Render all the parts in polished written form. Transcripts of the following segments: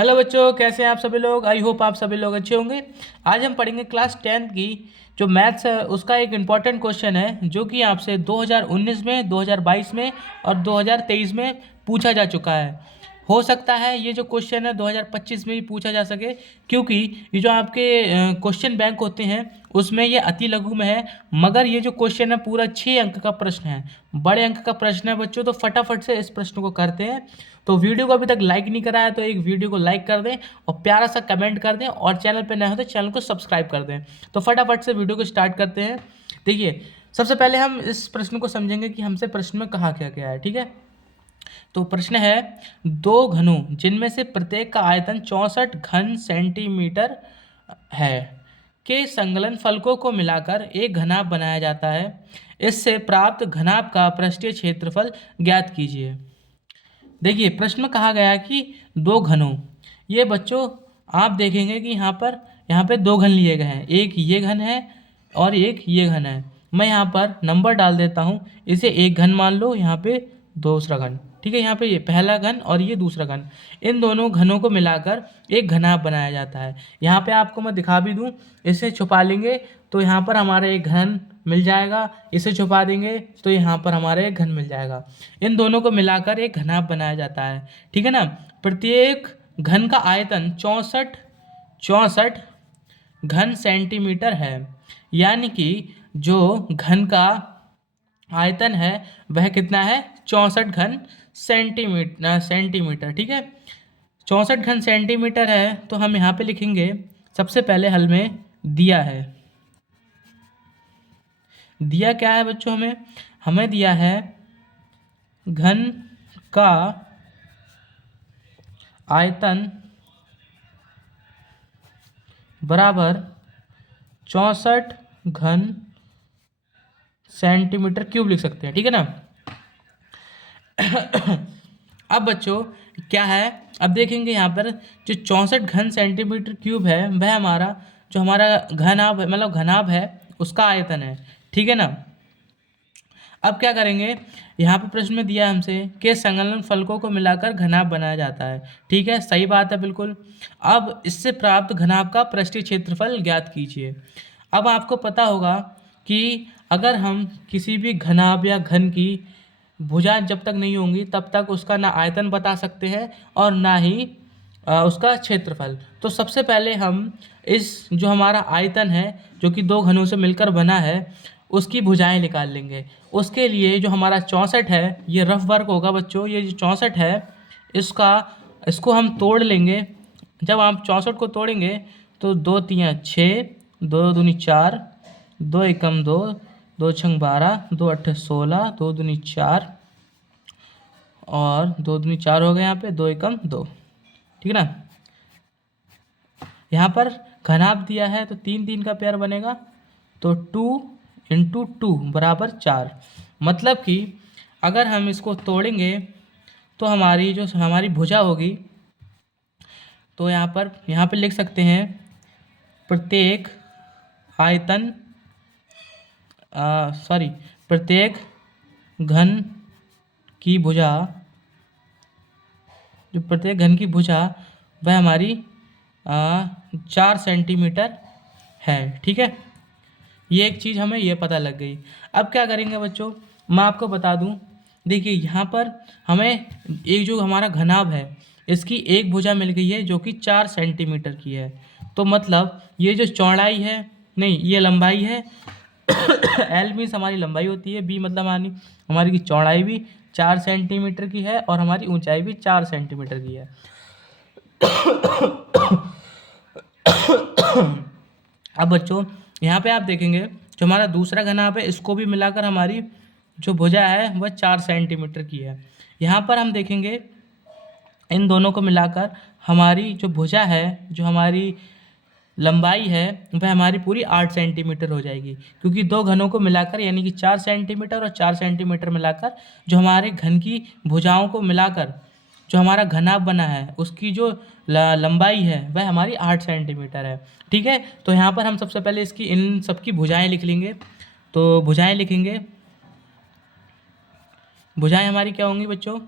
Hello बच्चों, कैसे हैं आप सभी लोग। आई होप आप सभी लोग अच्छे होंगे। आज हम पढ़ेंगे क्लास 10th की जो मैथ्स है उसका एक इम्पॉर्टेंट क्वेश्चन है जो कि आपसे 2019 में, 2022 में और 2023 में पूछा जा चुका है। हो सकता है ये जो क्वेश्चन है 2025 में भी पूछा जा सके, क्योंकि ये जो आपके क्वेश्चन बैंक होते हैं उसमें ये अति लघु में है। मगर ये जो क्वेश्चन है पूरा 6 अंक का प्रश्न है, बड़े अंक का प्रश्न है बच्चों। तो फटाफट से इस प्रश्न को करते हैं। तो वीडियो को अभी तक लाइक नहीं करा है तो एक वीडियो को लाइक कर दें और प्यारा सा कमेंट कर दें, और चैनल पे नए हो तो चैनल को सब्सक्राइब कर दें। तो फटाफट से वीडियो को स्टार्ट करते हैं। देखिए, सबसे पहले हम इस प्रश्न को समझेंगे कि हमसे प्रश्न में कहा क्या गया है। ठीक है, तो प्रश्न है, दो घनों जिनमें से प्रत्येक का आयतन 64 घन सेंटीमीटर है के संकलन फलकों को मिलाकर एक घनाभ बनाया जाता है। इससे प्राप्त घनाभ का पृष्ठीय क्षेत्रफल ज्ञात कीजिए। देखिए, प्रश्न में कहा गया कि दो घनों, ये बच्चों आप देखेंगे कि यहाँ पे दो घन लिए गए हैं। एक ये घन है और एक ये घन है। मैं यहाँ पर नंबर डाल देता हूँ, इसे एक घन मान लो, यहाँ पे दूसरा घन। ठीक है, यहाँ पे ये पहला घन और ये दूसरा घन, इन दोनों घनों को मिलाकर एक घनाभ बनाया जाता है। यहाँ पे आपको मैं दिखा भी दूँ, इसे छुपा लेंगे तो यहाँ पर हमारा एक घन मिल जाएगा, इसे छुपा देंगे तो यहाँ पर हमारा एक घन मिल जाएगा। इन दोनों को मिलाकर एक घनाभ बनाया जाता है। ठीक है ना। प्रत्येक घन का आयतन 64 घन सेंटीमीटर है, यानी कि जो घन का आयतन है वह कितना है, 64 घन सेंटीमीटर। ठीक है, 64 घन सेंटीमीटर है। तो हम यहाँ पे लिखेंगे, सबसे पहले हल में दिया है। दिया क्या है बच्चों, हमें दिया है घन का आयतन बराबर 64 घन सेंटीमीटर क्यूब लिख सकते हैं। ठीक है ना। अब बच्चों क्या है, अब देखेंगे यहाँ पर जो 64 घन सेंटीमीटर क्यूब है वह हमारा जो हमारा घनाभ है, मतलब घनाभ है, उसका आयतन है। ठीक है ना। अब क्या करेंगे, यहाँ पे प्रश्न में दिया हमसे कि संकलन फलकों को मिलाकर घनाभ बनाया जाता है। ठीक है, सही बात है बिल्कुल। अब इससे प्राप्त घनाभ का पृष्ठीय क्षेत्रफल ज्ञात कीजिए। अब आपको पता होगा कि अगर हम किसी भी घनाभ या घन की भुजाएं जब तक नहीं होंगी तब तक उसका ना आयतन बता सकते हैं और ना ही उसका क्षेत्रफल। तो सबसे पहले हम इस जो हमारा आयतन है जो कि दो घनों से मिलकर बना है उसकी भुजाएं निकाल लेंगे। उसके लिए जो हमारा 64 है, ये रफ वर्क होगा बच्चों। ये जो 64 है इसको हम तोड़ लेंगे। जब आप 64 को तोड़ेंगे तो 2 तियाँ 6, 2 दूनी 4, 2 एकम 2, 2 छंग 12, 2 अट्ठे 16, 2 दूनी 4 और 2 दूनी 4 हो गए। यहाँ पे 2 एकम 2। ठीक है ना। यहाँ पर घनाभ दिया है तो 3 3 का पेयर बनेगा, तो 2 इंटू 2 बराबर 4। मतलब कि अगर हम इसको तोड़ेंगे तो हमारी जो हमारी भुजा होगी, तो यहाँ पर लिख सकते हैं प्रत्येक आयतन प्रत्येक घन की भुजा, जो प्रत्येक घन की भुजा वह हमारी 4 सेंटीमीटर है। ठीक है, ये एक चीज़ हमें ये पता लग गई। अब क्या करेंगे बच्चों, मैं आपको बता दूं। देखिए, यहाँ पर हमें एक जो हमारा घनाभ है इसकी एक भुजा मिल गई है जो कि 4 सेंटीमीटर की है। तो मतलब ये जो चौड़ाई है, नहीं ये लंबाई है। एल मीन्स हमारी लंबाई होती है, बी मतलब हमारी हमारी की चौड़ाई भी 4 सेंटीमीटर की है और हमारी ऊंचाई भी 4 सेंटीमीटर की है। अब बच्चों यहाँ पे आप देखेंगे जो हमारा दूसरा घनाभ है इसको भी मिलाकर हमारी जो भुजा है वह 4 सेंटीमीटर की है। यहाँ पर हम देखेंगे इन दोनों को मिलाकर हमारी जो भुजा है, जो हमारी लंबाई है, वह हमारी पूरी 8 सेंटीमीटर हो जाएगी, क्योंकि दो घनों को मिलाकर यानी कि 4 सेंटीमीटर और 4 सेंटीमीटर मिलाकर जो हमारे घन की भुजाओं को मिलाकर जो हमारा घनाभ बना है उसकी जो लंबाई है वह हमारी 8 सेंटीमीटर है। ठीक है, तो यहाँ पर हम सबसे पहले इसकी इन सबकी भुजाएं लिख लेंगे। तो भुजाएं लिखेंगे, भुजाएं हमारी क्या होंगी बच्चों,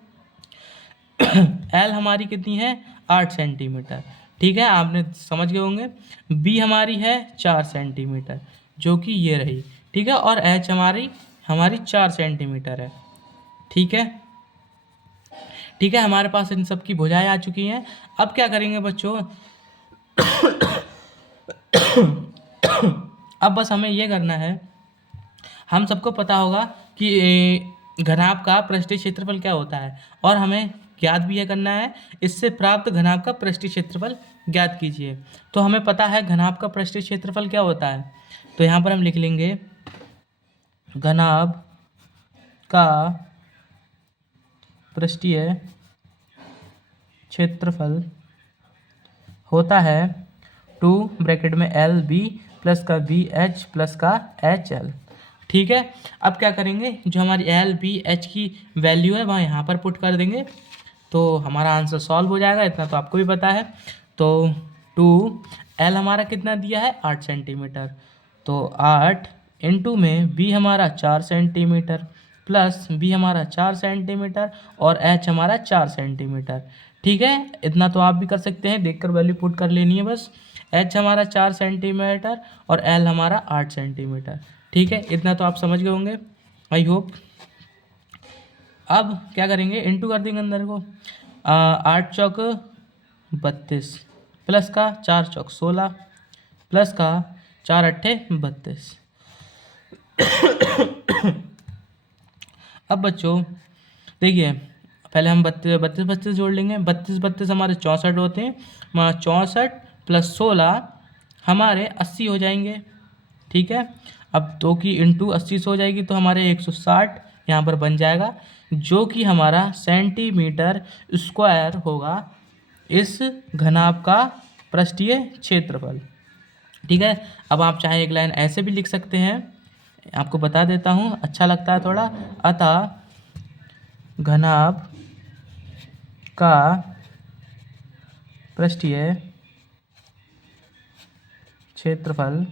एल हमारी कितनी है 8 सेंटीमीटर। ठीक है, आपने समझ गए होंगे। बी हमारी है 4 सेंटीमीटर, जो कि ये रही। ठीक है, और एच हमारी हमारी 4 सेंटीमीटर है। ठीक है, ठीक है, हमारे पास इन सब की भुजाएं आ चुकी हैं। अब क्या करेंगे बच्चों, अब बस हमें ये करना है, हम सबको पता होगा कि घनाभ का पृष्ठीय क्षेत्रफल क्या होता है, और हमें ज्ञात भी ये करना है, इससे प्राप्त घनाभ का पृष्ठीय क्षेत्रफल ज्ञात कीजिए। तो हमें पता है घनाभ का पृष्ठीय क्षेत्रफल क्या होता है, तो यहाँ पर हम लिख लेंगे घनाभ का पृष्ठीय क्षेत्रफल होता है 2 ब्रैकेट में एल बी प्लस का बी एच प्लस का एच एल। ठीक है, अब क्या करेंगे, जो हमारी एल बी एच की वैल्यू है वहाँ यहाँ पर पुट कर देंगे, तो हमारा आंसर सॉल्व हो जाएगा। इतना तो आपको भी पता है। तो 2 एल हमारा कितना दिया है 8 सेंटीमीटर, तो 8 इंटू में बी हमारा 4 सेंटीमीटर प्लस बी हमारा 4 सेंटीमीटर और एच हमारा 4 सेंटीमीटर। ठीक है, इतना तो आप भी कर सकते हैं, देखकर वैल्यू पुट कर लेनी है बस। एच हमारा 4 सेंटीमीटर और एल हमारा 8 सेंटीमीटर। ठीक है, इतना तो आप समझ गए होंगे, आई होप। अब क्या करेंगे, इंटू कर देंगे अंदर को। 8 चौक 32 प्लस का 4 चौक 16 प्लस का 4 अट्ठे 32। अब बच्चों देखिए, पहले हम 32 जोड़ लेंगे। 32 हमारे 64 होते हैं, वहाँ 64 प्लस 16 हमारे 80 हो जाएंगे। ठीक है, अब 2 की इंटू 80 से हो जाएगी, तो हमारे 160 यहाँ पर बन जाएगा, जो कि हमारा सेंटीमीटर स्क्वायर होगा इस घनाभ का पृष्ठीय क्षेत्रफल। ठीक है, अब आप चाहे एक लाइन ऐसे भी लिख सकते हैं, आपको बता देता हूँ, अच्छा लगता है थोड़ा। अतः घनाभ का पृष्ठीय क्षेत्रफल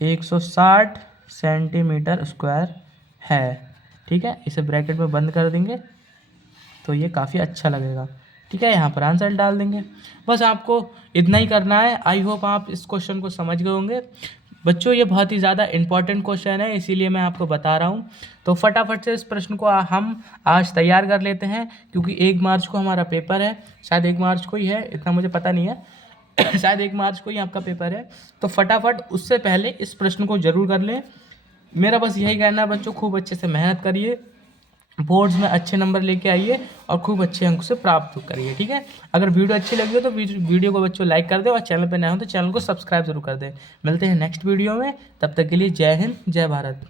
160 सेंटीमीटर स्क्वायर है। ठीक है, इसे ब्रैकेट में बंद कर देंगे, तो ये काफ़ी अच्छा लगेगा। ठीक है, यहाँ पर आंसर डाल देंगे। बस आपको इतना ही करना है। आई होप आप इस क्वेश्चन को समझ गए होंगे बच्चों। ये बहुत ही ज़्यादा इंपॉर्टेंट क्वेश्चन है, इसीलिए मैं आपको बता रहा हूँ। तो फटाफट से इस प्रश्न को हम आज तैयार कर लेते हैं, क्योंकि 1 मार्च को हमारा पेपर है, शायद 1 मार्च को ही है, इतना मुझे पता नहीं है। शायद 1 मार्च को ही आपका पेपर है, तो फटाफट उससे पहले इस प्रश्न को जरूर कर लें। मेरा बस यही कहना है बच्चों, खूब अच्छे से मेहनत करिए, बोर्ड्स में अच्छे नंबर लेके आइए और खूब अच्छे अंक से प्राप्त करिए। ठीक है, अगर वीडियो अच्छी लगी हो तो वीडियो को बच्चों लाइक कर दे, और चैनल पर नए हो तो चैनल को सब्सक्राइब जरूर कर दे। मिलते हैं नेक्स्ट वीडियो में, तब तक के लिए जय हिंद, जय भारत।